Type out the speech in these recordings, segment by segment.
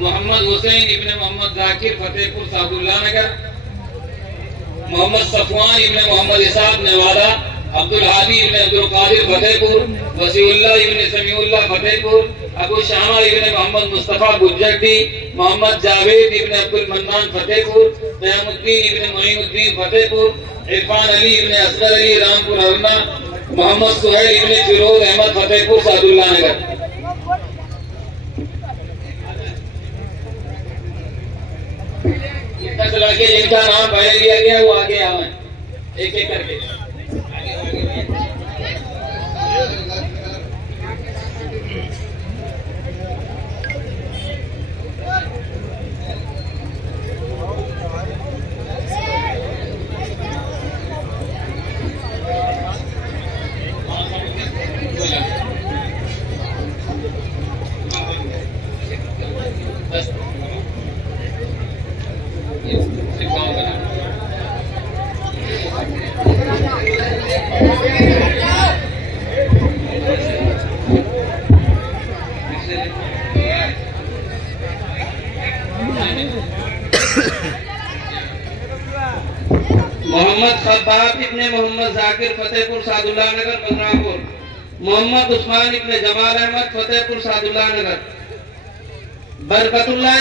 मोहम्मद हुसैन इब्ने मोहम्मद जाकिर फतेहपुर सादुल्ला नगर, Mohammad Safwan इब्ने Mohammad Isaac Newada, Abdul Hadi इब्ने अब्दुल कादिर फतेहपुर, वसीउल्लाह इब्ने समीउल्लाह फतेहपुर, अबू शामा इब्ने मोहम्मद मुस्तफा गुज्जटी, मोहम्मद जावेद इब्ने Abdul mannan Fatehpur, क़यामुद्दीन इब्ने मुईनुद्दीन फतेहपुर, इरफान अली इब्ने असगर अली रामपुर हरना, मोहम्मद सुहैल इब्ने फिरोज अहमद फतेहपुर सादुल्ला नगर। इतना चला के जिनका नाम पहले लिया गया वो आगे आवे एक एक करके। मोहम्मद खब्बाब इब्ने मोहम्मद जाकिर फतेहपुर सादुल्ला नगर बदरापुर, मोहम्मद उस्मान इब्ने जमाल अहमद फतेहपुर सादुल्ला नगर, बरकतुल्लाह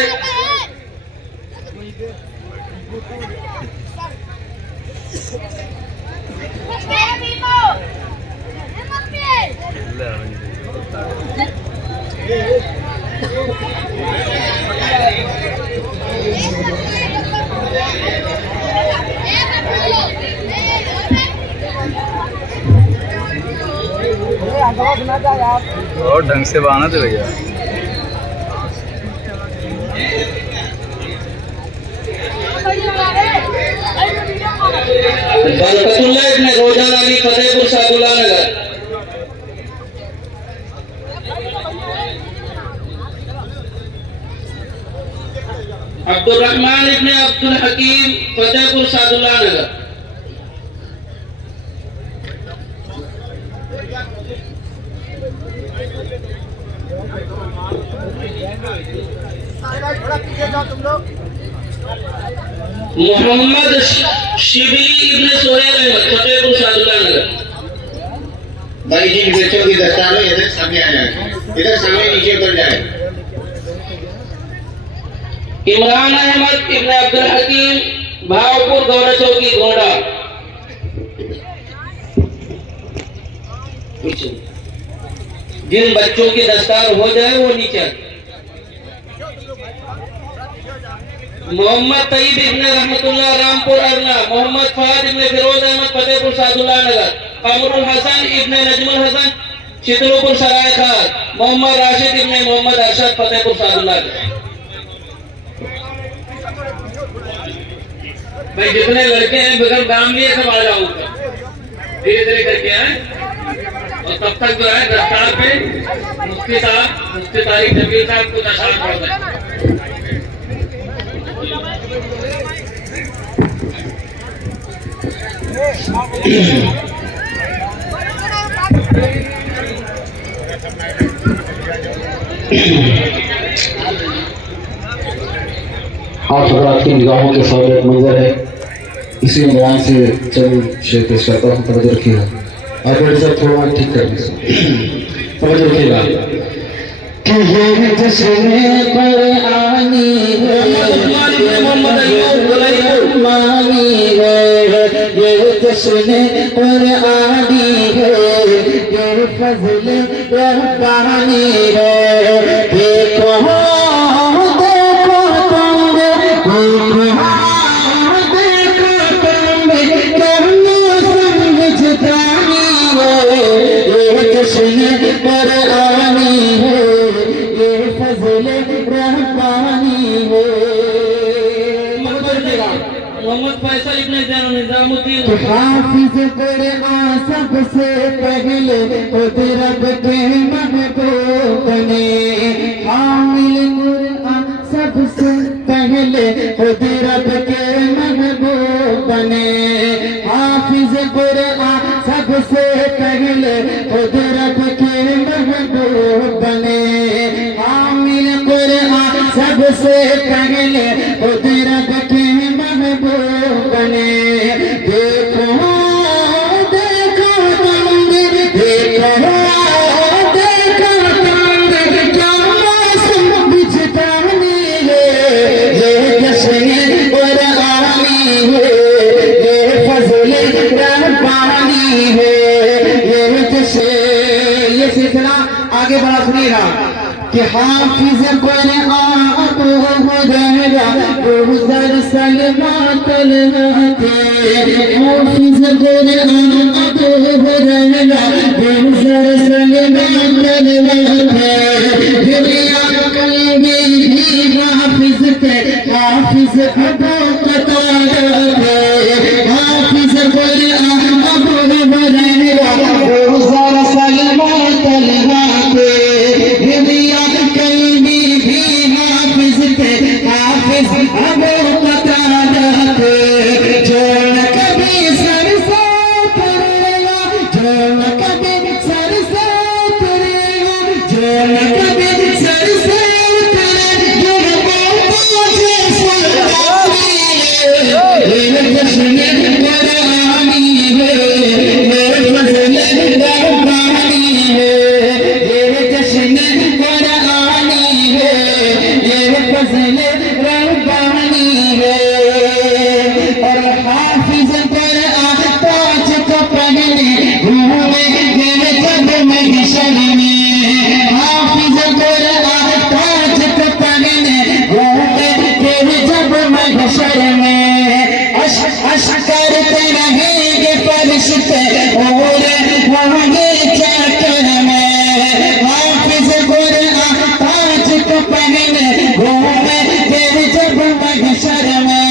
और ढंग से बहाना तो भैया। बरकतुल्लाह इब्ने रोजान अली फतेहपुर सादुल्ला नगर, अब्दुल रहमान इब्ने अब्दुल हकीम फतेहपुर सादुल्ला नगर, मोहम्मद शिबली इब्ने सोहेल अहमद फतेहपुर सादुल्ला नगर। भाई जिन बच्चों की दस्तार हो इधर सामने आ जाए, इधर सामने नीचे उतर जाए। इमरान अहमद इब्ने अब्दुल हकीम भावपुर गौरा चौकी गोंडा। जिन बच्चों की दस्तार हो जाए वो नीचे। मोहम्मद तईब इब्ने रहमतुल्लाह रामपुर अरना, मोहम्मद फहद इब्ने फिरोज अहमद फतेहपुर सादुल्ला नगर, कमरुल हसन इब्ने नजमुल हसन चितलुपुर सराय खान, मोहम्मद राशिद इब्ने मोहम्मद अरशद फतेहपुर सादुल्ला नगर। भाई जितने लड़के हैं बगल काम लिए सब आ जाओ, धीरे धीरे करके आए। और तब तक जो है दस्तार पे मुफ्ती साहब मुफ्ती तारिक जमील साहब को अशार पढ़ दें। आप हजरात की निगाहों के सामने एक मंजर है, इसी बयान से चंद शेर पेश करता हूँ, तवज्जो रखिएगा। आप मेरे साथ थोड़ा ठीक कर लीजिए, तवज्जो रखिएगा। कि ये जश्न कुरानी है, ये जश्न कुरानी है, ये फज़ल रब्बानी है। देखो हाफिज कुरान सबसे पहले खुद रब के महबूब बने, हामिल कुरान सबसे पहले खुद रब के महबूब बने, हाफिज कुरान सबसे पहले खुद रब के महबूब बने, हामिल कुरान सबसे पहले कुदरत के महबूब बने। देखो देखो तुम, देखो देखो तुम, क्या मौसम बिजदानी है, ये जश्न कुरानी है, ये फज़ल रब्बानी है, ये जश्न। ये सिलसिला आगे बढ़ा सुनिएगा कि हाफिज कुरान अबू हुरैरा गुज़र सलमत लहते। हाफिज कुरान अबू हुरैरा गुज़र सलमत लहते। दुनिया कल्बी भी हाफिज थे, हाफिज अबू कतादा थे। हाफिज कुरान अबू हुरैरा गुज़र सलमत लहते। दुनिया कल्बी भी हाफिज थे, हाफिज अबू कतादा थे। जो न कभी सर से उतरेगा, जो न कभी सर से उतरेगा, जो न कभी सर से उतरे, जो मुझे सरदारी है, ये जश्न कुरानी है, ये फज़ल रब्बानी है, ये जश्न कुरानी है, ये फज़ल रब्बानी है। और हाफिज कुरान ताज को पहने घूमे गए जब महशर में। हाफिज कुरान ताज को पहने घूमे गए जब महशर में। अश अश करते रहेंगे फरिश्ते और होंगे चाकर में। हाफिज कुरान ताज को पहने घूमे गए जब महशर में।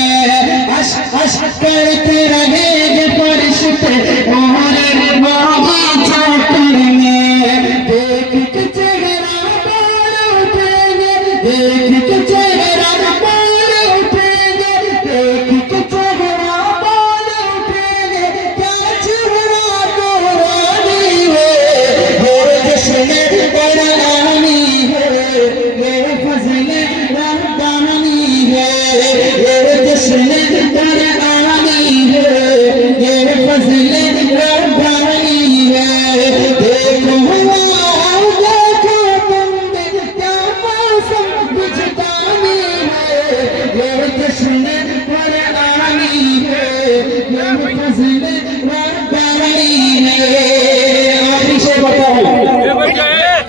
अश अश करते रहेंगे फरिश्ते और होंगे चाकर में। देख के चेहरा बोल उठेंगे, देख के चेहरा बोल उठेंगे, देख के चेहरा बोल उठेंगे, क्या चेहरा कुरानी है, ये जश्न कुरानी है, ये फज़ल रब्बानी है, ये जश्न कुरानी है, ये फज़ल रब्बानी है। देखो देखो तुम, क्या मौसम बिजदानी है, ये जश्न कुरानी है, ये फज़ल रब्बानी है। आखिरी शेर बताओ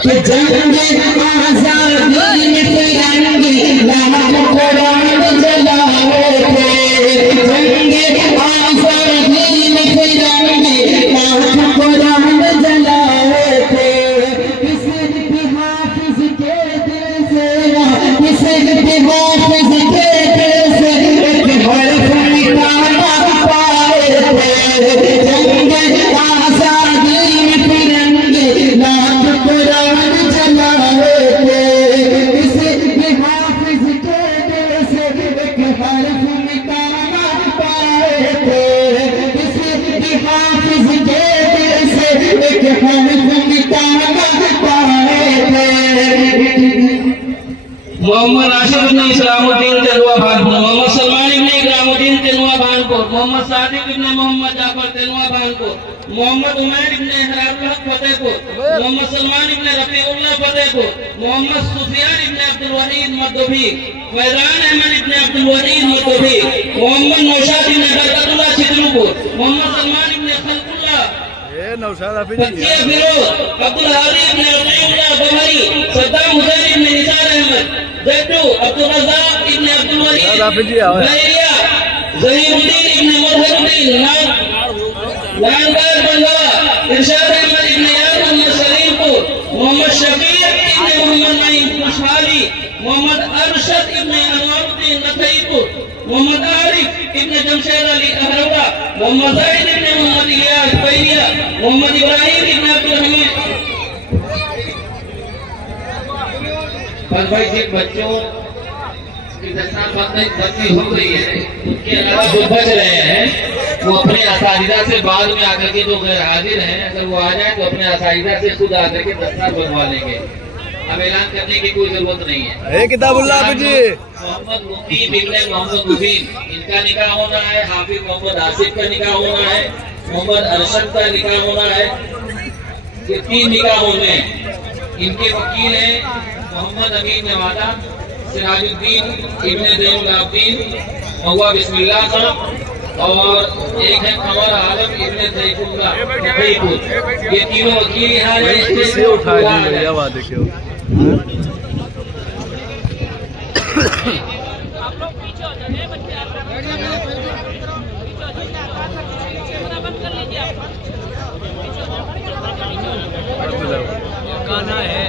कि जंगे आज़ादी में तिरंगे लाख कुरान जलाए थे। जंगे आज़ादी में तिरंगे लाख कुरान जलाए थे। किसी भी हाफिज के दिल से, किसी भी हाफिज के दिल से एक हर्फ निकाला पाए थे। जंगे आज़ादी में तिरंगे लाख कुरान जलाए थे। किसी भी हाफिज के दिल से एक हर्फ निकाला पाए थे। किसी भी हाफिज के दिल से एक हर्फ निकाला पाए थे। मोहम्मद राशिद इब्न इस्लामुद्दीन तेनवा भानपुर, मोहम्मद सलमान इब्न इकरामुद्दीन तेनवा भानपुर, मोहम्मद सादिक इब्न मोहम्मद जाफर तेनवा भानपुर, मोहम्मद उमैर इब्न इहराबुल हक फतेहपुर, मोहम्मद सलमान इब्न रफीउल्लाह फतेहपुर, मोहम्मद सुफियान इब्न अब्दुल वहीद मदोभी, फैजान अहमद इब्न अब्दुल वहीद मदोभी, मोहम्मद नौशाद इब्न बरकतुल्लाह चितलुपुर, मोहम्मद सलमान इब्न खलकुल्लाह फकीह फिरोज, अब्दुल हादी इब्न रफीउल्लाह बहरी, सद्दाम हुसैन इब्न निसार अहमद जट्टू, अब्दुल रज़ाक इब्न अब्दुल वहीद बहरिया, ज़हीरुद्दीन इब्न मुजहिरुद्दीन नानकार बंदवा, इरशाद अहमद इब्न याकूब सलीमपुर, मोहम्मद शकीर इब्न मोहम्मद नईम खुशहाली, मोहम्मद अरशद इब्न अनवरुद्दीन नथईपुर, मोहम्मद आरिफ इब्न जमशेद अली अहरौरा, मोहम्मद ज़ैद इब्न मोहम्मद इलियास पैरिया, मोहम्मद इब्राहिम इब्न अब्दुल हमीद। बस भाई जिन बच्चों की दस्तार बंदी हो गई है, उनके अलावा जो बच रहे हैं वो अपने असातिज़ा से बाद में आकर के जो गैर हाजिर हैं, अगर वो आ जाए तो अपने असातिज़ा से खुद आकर के दस्तार बनवा लेंगे। अब ऐलान करने की कोई जरूरत नहीं है। किताबुल्लाह जी मोहम्मद मुकीम इब्ने मोहम्मद मुबीन, इनका निकाह होना है। हाफिज मोहम्मद आसिफ का निकाह होना है। मोहम्मद अरशद का निकाह होना है। ये 3 निकाह होने हैं। इनके वकील हैं मोहम्मद अमीन नवादा, सिराजुद्दीन इब्ने ज़ैनुल-आबिदीन, महुआ बिस्मिल्लाह खान, और एक है कमर आलम इब्ने तैयबुल्लाह तैयबुल। ये तीनों वकील यहाँ हैं। इससे उठा दिया बात देखियो। गाना है